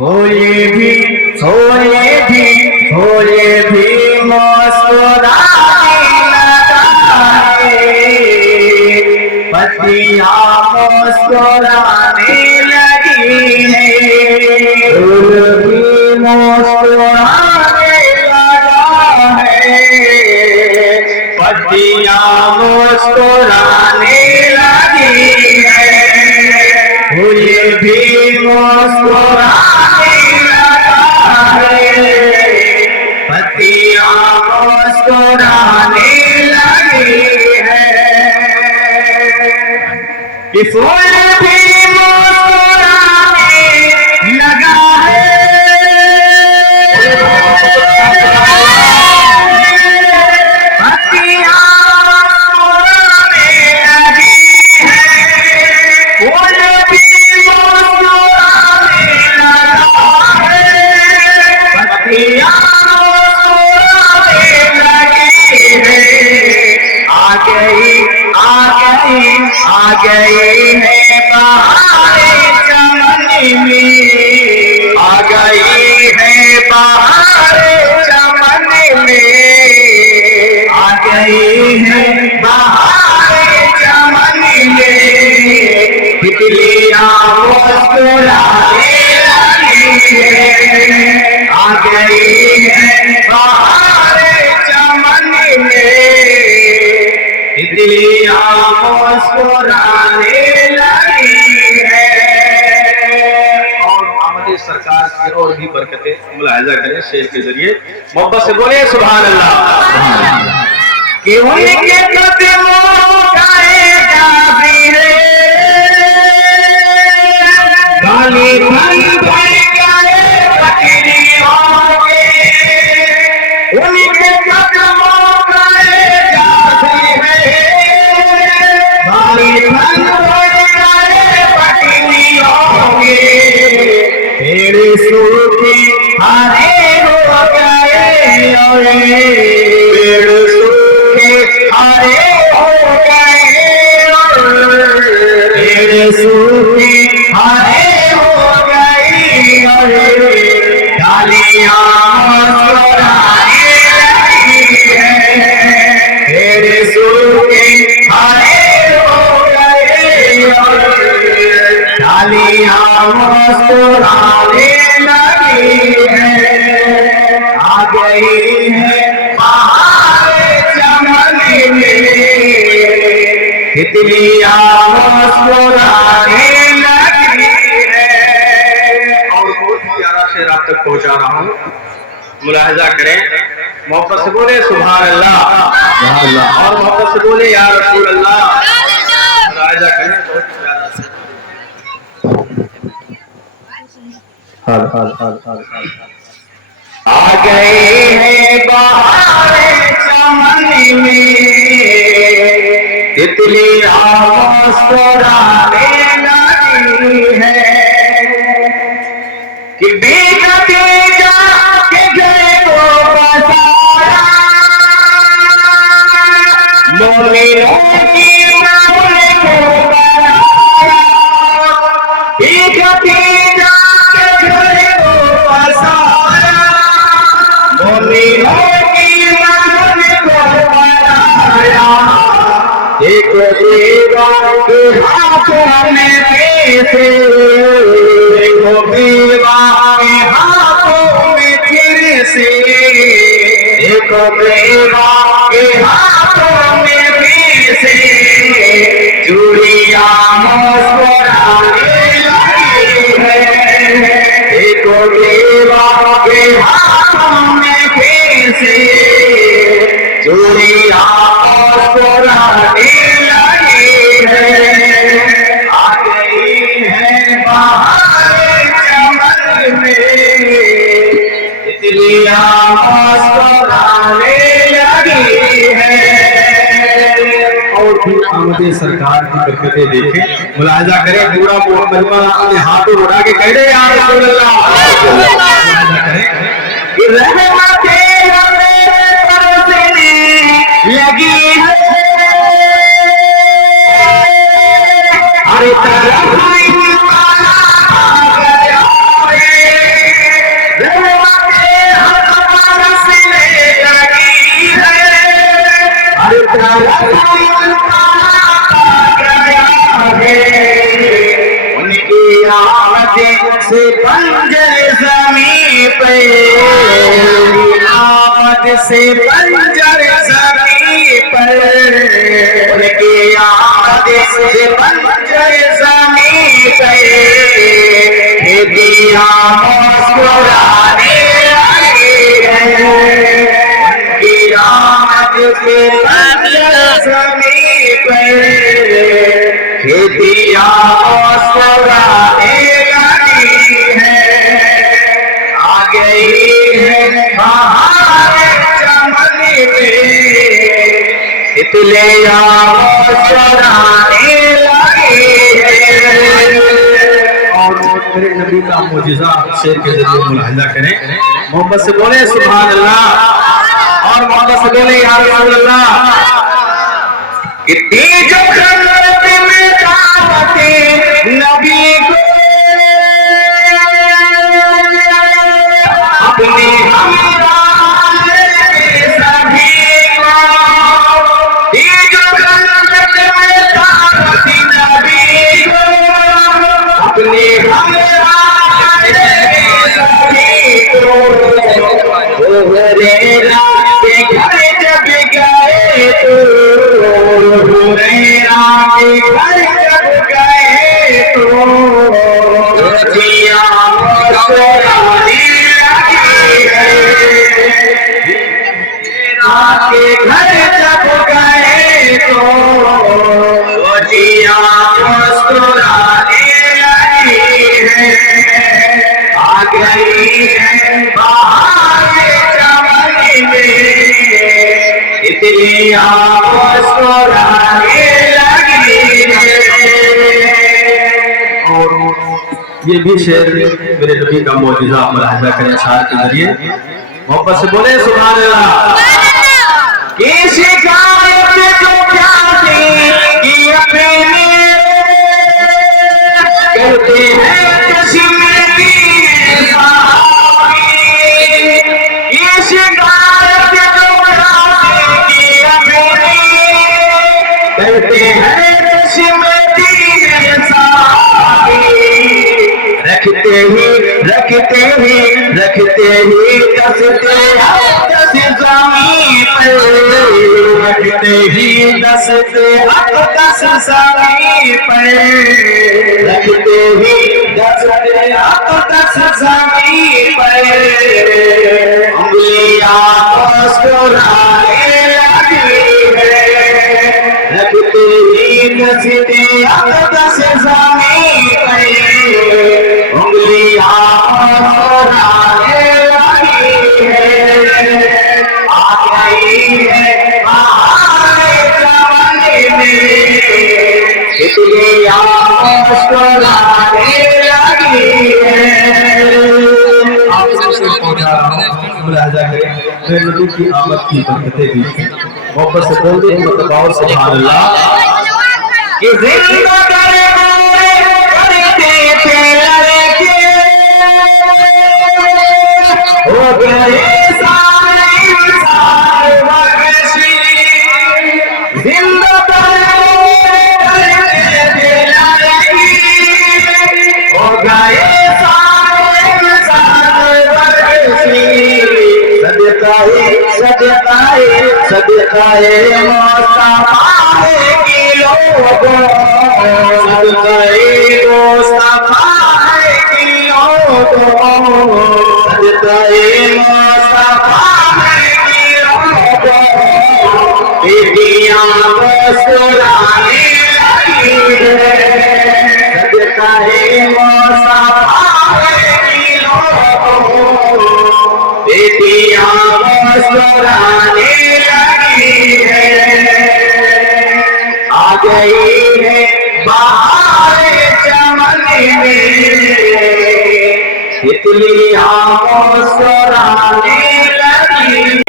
फूले भी मुस्कुराने लगा है, पत्तियां मुस्कुराने लगी है। फूल भी मुस्कुराने लगा है, पत्तियां मुस्कुराने लगी है। फूल भी मुस्कुराने लगा है, पत्तियां मुस्कुराने लगी है। कि फूल भी मुस्कुराने लगा है, पत्तियां मुस्कुराने लगी है। फूल भी मुस्कुराने लगा है, पत्तियां मुस्कुराने लगी है। आ गई है बहारे चमन में, आ गई है बहारे चमन में, आ गई है बहारे चमन में। तितलियां मुस्कुराने लगी है, आ गई है बहारे चमन में। तितलियां मुस्कुराने लगी है। और हमारी सरकार की और भी बरकतें मुलाहिजा करें शेर के जरिए, मोहब्बत से बोले सुभान अल्लाह। कि उनके कदमों का जाबी है, गाली भर गए पटरियों के। उनके कदमों का जाबी है, गाली भर गए पटरियों के। पेड़ सूखे हरे हो गए, पेड़ सूखे हरे हो गए, पेड़ सूखे हरे हो गई। डालियां मुस्कुराने लगी है, पेड़ सूखे हरे हो गए, डालियां मुस्कुराने लगी है। आ गई है बहारे चमन में, तितलियां मुस्कुराने लगी है। और बहुत प्यारा शेर आप तक पहुंचा रहा हूँ, मुलाहिजा करें। मोहब्बत से बोले सुभान अल्लाह, और मोहब्बत से बोले या रसूल अल्लाह। मुलाहिजा करें, बहुत प्यारा। आ गए हैं बहारे चमन में, तितलियां मुस्कुराने लगी है। कि बेगते जाके गए वो बसाया, मोमिनों की मांग को बनाया। बेगते जाके गए वो बसाया, मोमिनों की मांग को बनाया। एक देवा के हाथों में पैसे, देखो देवा के हाथों में फिर से, देखो देवा के हाथों में पैसे। चूड़ियां मुस्कुराने लगी है, देखो देवा के हाथों में पैसे। चूड़ियां मुस्कुराने लगी है। आ गई है बहारे चमन में, तितलियां मुस्कुराने लगी है। और भी आमदे सरकार की बरकतें देखें, मुलाहिजा करें। पूरा मुकदमा अपने हाथों उड़ा के कह रहे या रसूल अल्लाह। मुलाहिजा करें कि रहमतें हमें बरसने लगी है, हर तरफ से बंजर ज़मीं पे, आमद से बंजर ज़मीं पर, उनकी आमद से बंजर ज़मीं पे दिया मुस्कुराने लगी है। उनकी आमद से बंजर ज़मीं पे दिया मुस्कुराने लगी है। आ गई है बहार चमन में, तितलियां मुस्कुराने लगी है। और मेरे नबी का मुजिज़ा शेर के जरिए मुलाहिज़ा करें। मोहम्मद से बोले सुभान अल्लाह, और मोहम्मद से बोले या रसूल अल्लाह। कितनी जो खिदमत में दावते नबी को अपने हमराह सभी को, ये जो खिदमत में दावते नबी को अपने हमराह सभी को, हुरैरा के घर जब गए तो, हुरैरा के घर जब गए तो दिया मुस्कुराने लगी है। हुरैरा के घर जब गए तो दिया मुस्कुराने लगी है। आ गई है बहार चमन में, तितलियां मुस्कुराने लगी है। और ये भी शेर मेरे नबी का मौजूदा मुलाहिज़ा करें अशार के जरिए। मोहब्बत से बोले सुभान अल्लाह। कि शिकायत जो प्यासे की अपने करते हैं कश्मीरी साहबी, ये शिकायत जो प्यासे की अपने करते हैं कश्मीरी साहबी, रखते ही दसते दस ज़मीं पे, रखते ही दसते दस ज़मीं पे, रखते ही दसते दस ज़मीं पे उंगलियां मुस्कुराने लगी है। रखते ही दसते दस ज़मीं पे उंगलियां मुस्कुराने लगी है। आ गई है बहार चमन में, तितलियां मुस्कुराने लगी है। आप सबसे मुलाहिज़ा करें मेरे नबी की आमद की बरकतें भी। मोहब्बत से बोल दे मतलब सुभान अल्लाह। कि जिंदा करते थे लड़के, हो गए सारे इंसान बख्शी, जिंदा करते थे लड़के, हो गए सारे इंसान बख्शी। सदकाए मुस्तफा के लोगों, सदकाए मुस्तफा के लोगों, सदकाए मुस्तफा के लोगों, बेटियां मुस्कुराने लगी है। सदकाए मुस्तफा के लोगों, बेटियां मुस्कुराने लगी है। आ गई है बहार चमन में, तितलियां मुस्कुराने लगी।